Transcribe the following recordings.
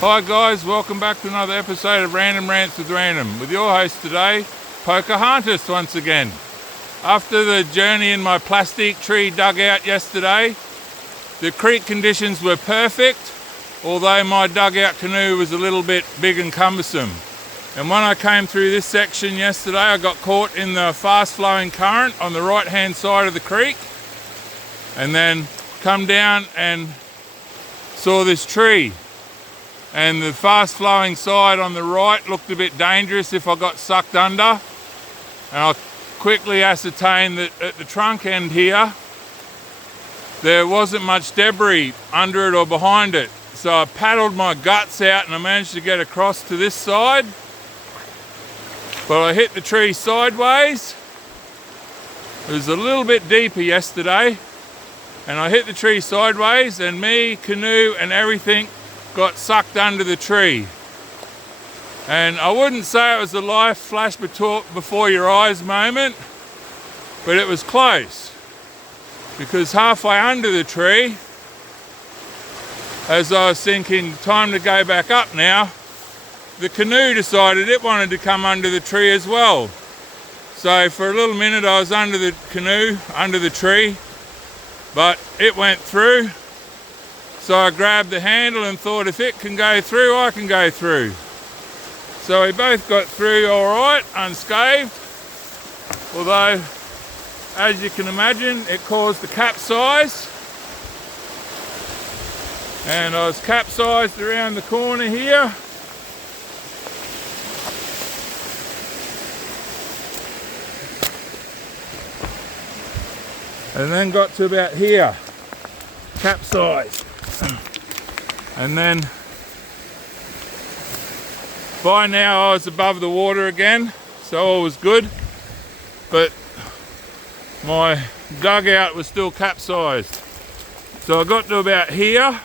Hi guys, welcome back to another episode of Random Rants with Random, with your host today, Pocahontas once again. After the journey in my plastic tree dugout yesterday, the creek conditions were perfect, although my dugout canoe was a little bit big and cumbersome. And when I came through this section yesterday, I got caught in the fast flowing current on the right hand side of the creek, and then come down and saw this tree. And the fast flowing side on the right looked a bit dangerous if I got sucked under. And I quickly ascertained that at the trunk end here, there wasn't much debris under it or behind it. So I paddled my guts out and I managed to get across to this side. But I hit the tree sideways. It was a little bit deeper yesterday. And I hit the tree sideways and me, canoe and everything got sucked under the tree. And I wouldn't say it was a life flash before your eyes moment, but it was close. Because halfway under the tree, as I was thinking time to go back up now, the canoe decided it wanted to come under the tree as well. So for a little minute I was under the canoe, under the tree, but it went through. So I grabbed the handle and thought, if it can go through, I can go through. So we both got through all right, unscathed. Although, as you can imagine, it caused a capsize. And I was capsized around the corner here. And then got to about here, capsized. And then by now I was above the water again, so all was good, but my dugout was still capsized. So I got to about here,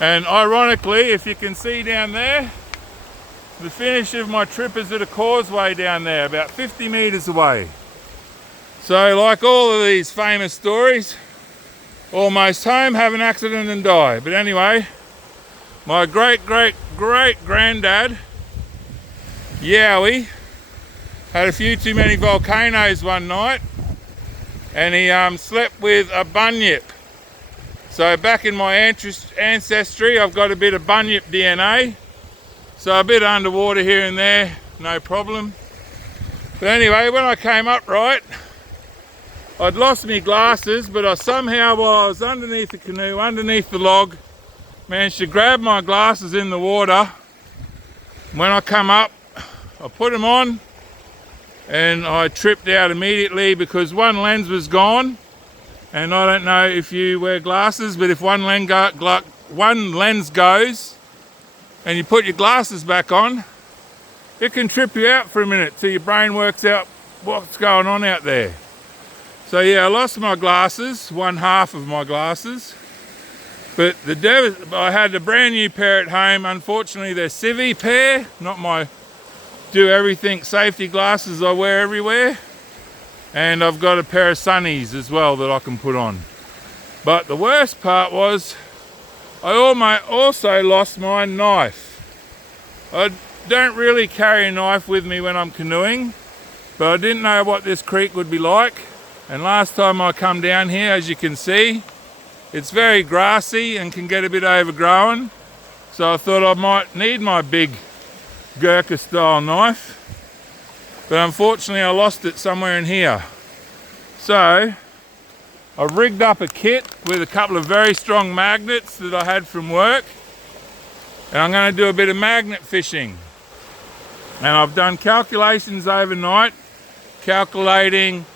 and ironically, if you can see down there, the finish of my trip is at a causeway down there, about 50 metres away. So like all of these famous stories, almost home, have an accident and die. But anyway, my great-great-great-granddad, Yowie, had a few too many volcanoes one night, and he slept with a bunyip. So back in my ancestry, I've got a bit of bunyip DNA. So a bit underwater here and there, no problem. But anyway, when I came up right, I'd lost my glasses, but I somehow, while I was underneath the canoe, underneath the log, managed to grab my glasses in the water. When I come up, I put them on, and I tripped out immediately because one lens was gone. And I don't know if you wear glasses, but if one lens goes and you put your glasses back on, it can trip you out for a minute till your brain works out what's going on out there. So yeah, I lost my glasses, one half of my glasses, but I had a brand new pair at home. Unfortunately, they're Civi pair, not my do everything safety glasses I wear everywhere. And I've got a pair of sunnies as well that I can put on. But the worst part was, I also lost my knife. I don't really carry a knife with me when I'm canoeing, but I didn't know what this creek would be like. And last time I come down here, as you can see, it's very grassy and can get a bit overgrown. So I thought I might need my big Gurkha style knife. But unfortunately I lost it somewhere in here. So I rigged up a kit with a couple of very strong magnets that I had from work. And I'm going to do a bit of magnet fishing. And I've done calculations overnight, calculating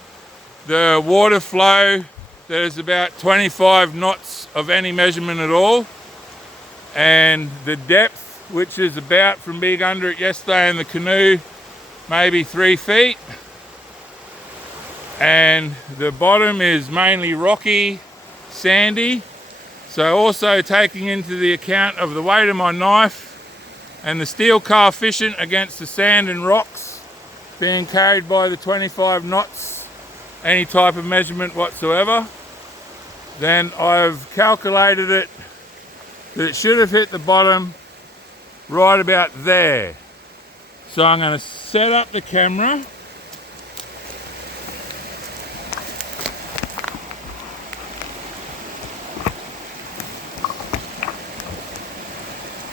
the water flow that is about 25 knots of any measurement at all, and the depth, which is about, from being under it yesterday in the canoe, maybe 3 feet, and the bottom is mainly rocky, sandy. So also taking into the account of the weight of my knife and the steel coefficient against the sand and rocks being carried by the 25 knots, any type of measurement whatsoever, then I've calculated it that it should have hit the bottom right about there. So I'm going to set up the camera.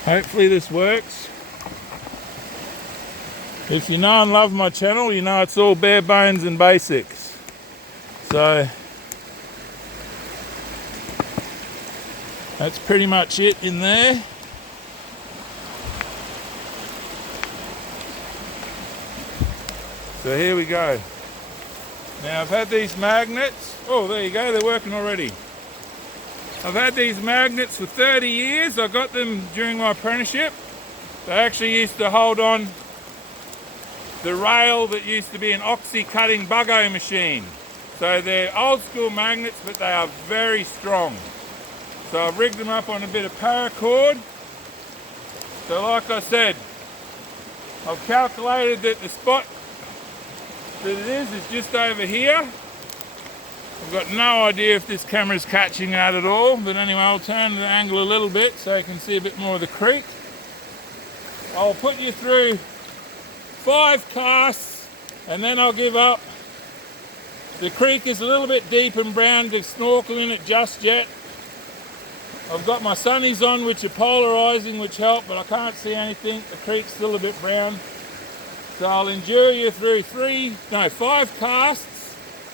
Hopefully this works. If you know and love my channel, you know it's all bare bones and basics. So that's pretty much it in there. So here we go. Now I've had these magnets. Oh, there you go, they're working already. I've had these magnets for 30 years. I got them during my apprenticeship. They actually used to hold on the rail that used to be an oxy cutting buggo machine. So they're old school magnets, but they are very strong. So I've rigged them up on a bit of paracord. So like I said, I've calculated that the spot that it is just over here. I've got no idea if this camera's catching that at all, but anyway, I'll turn the angle a little bit so you can see a bit more of the creek. I'll put you through 5 casts and then I'll give up. The creek is a little bit deep and brown to snorkel in it just yet. I've got my sunnies on which are polarising, which help, but I can't see anything. The creek's still a bit brown. So I'll endure you through 5 casts.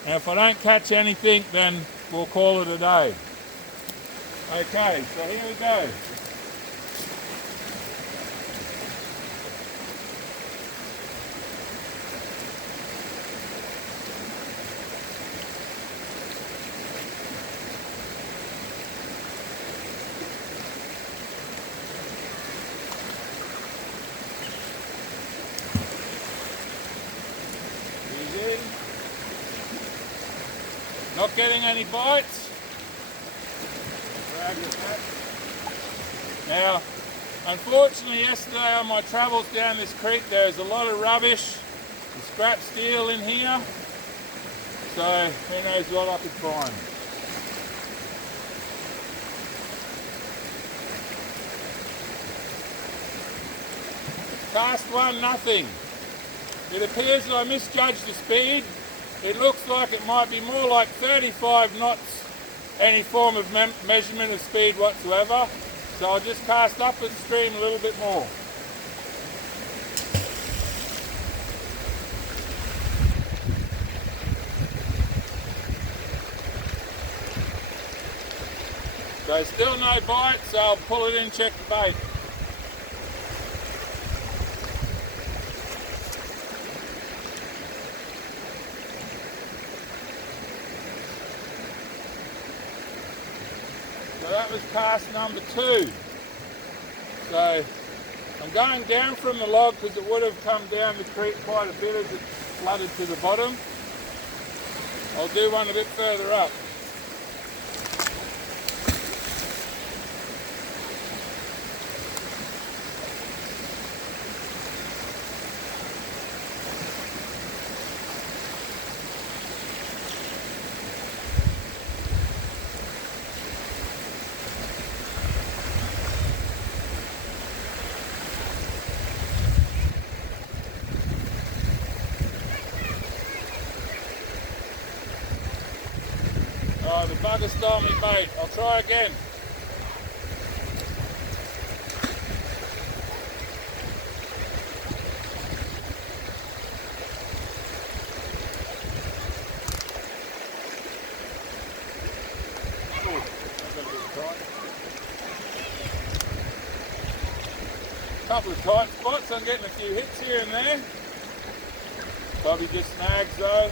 And if I don't catch anything, then we'll call it a day. Okay, so here we go. Not getting any bites. Now, unfortunately yesterday on my travels down this creek there was a lot of rubbish and scrap steel in here. So who knows what I could find. Cast 1, nothing. It appears that I misjudged the speed. It looks like it might be more like 35 knots, any form of measurement of speed whatsoever. So I'll just cast up the stream a little bit more. So still no bite, so I'll pull it in, check the bait. So that was cast number 2. So I'm going down from the log because it would have come down the creek quite a bit as it flooded to the bottom. I'll do one a bit further up. Oh, the bugger stole me bait. I'll try again. Couple of tight spots. I'm getting a few hits here and there. Probably just snags though.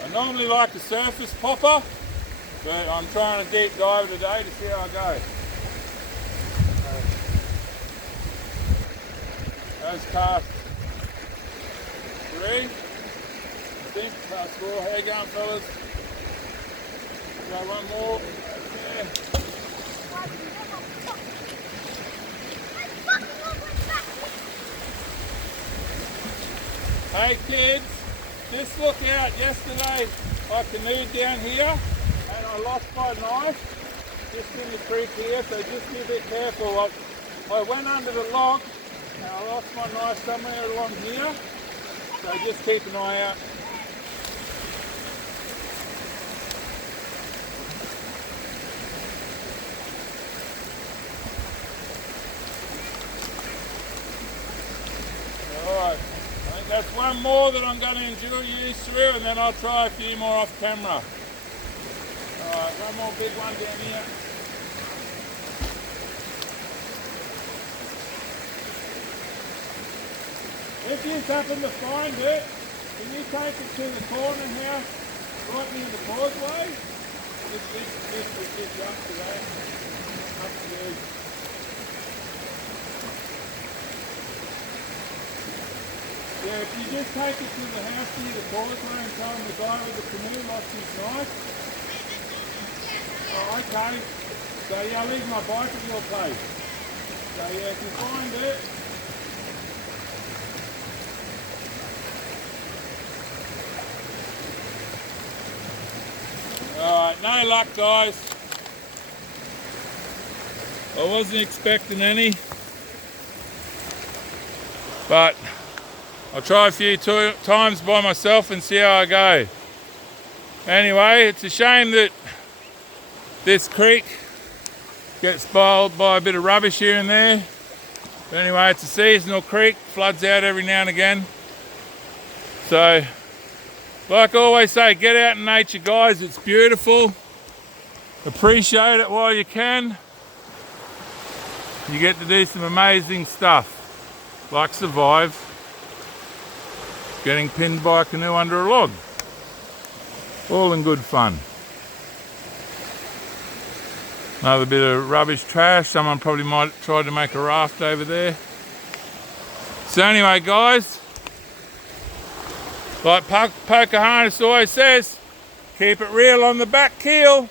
I normally like the surface popper, but I'm trying to deep dive today to see how I go. That's cast 3, I think, cast 4. How you going, fellas? Got one more. Yeah. Hey kids, Just look out, yesterday I canoed down here and I lost my knife just in the creek here, so just be a bit careful. I went under the log and I lost my knife somewhere along here, so just keep an eye out. Alright, I think that's one more that I'm going to endure use through, and then I'll try a few more off camera. Alright, one more big one down here. If you happen to find it, can you take it to the corner here, right near the causeway? Just up to that. Up to there. Yeah, if you just take it to the house near the causeway and tell them the guy with the canoe lost his knife. Oh, okay. So yeah, I'll leave my bike at your place. So yeah, if you find it, alright, no luck guys. I wasn't expecting any, but I'll try a few times by myself and see how I go. Anyway, it's a shame that this creek gets spoiled by a bit of rubbish here and there. But anyway, it's a seasonal creek, floods out every now and again. So, like I always say, get out in nature guys, it's beautiful. Appreciate it while you can. You get to do some amazing stuff, like survive getting pinned by a canoe under a log. All in good fun. Another bit of rubbish trash. Someone probably might try to make a raft over there. So anyway guys, like Pocahontas always says, keep it real on the back keel.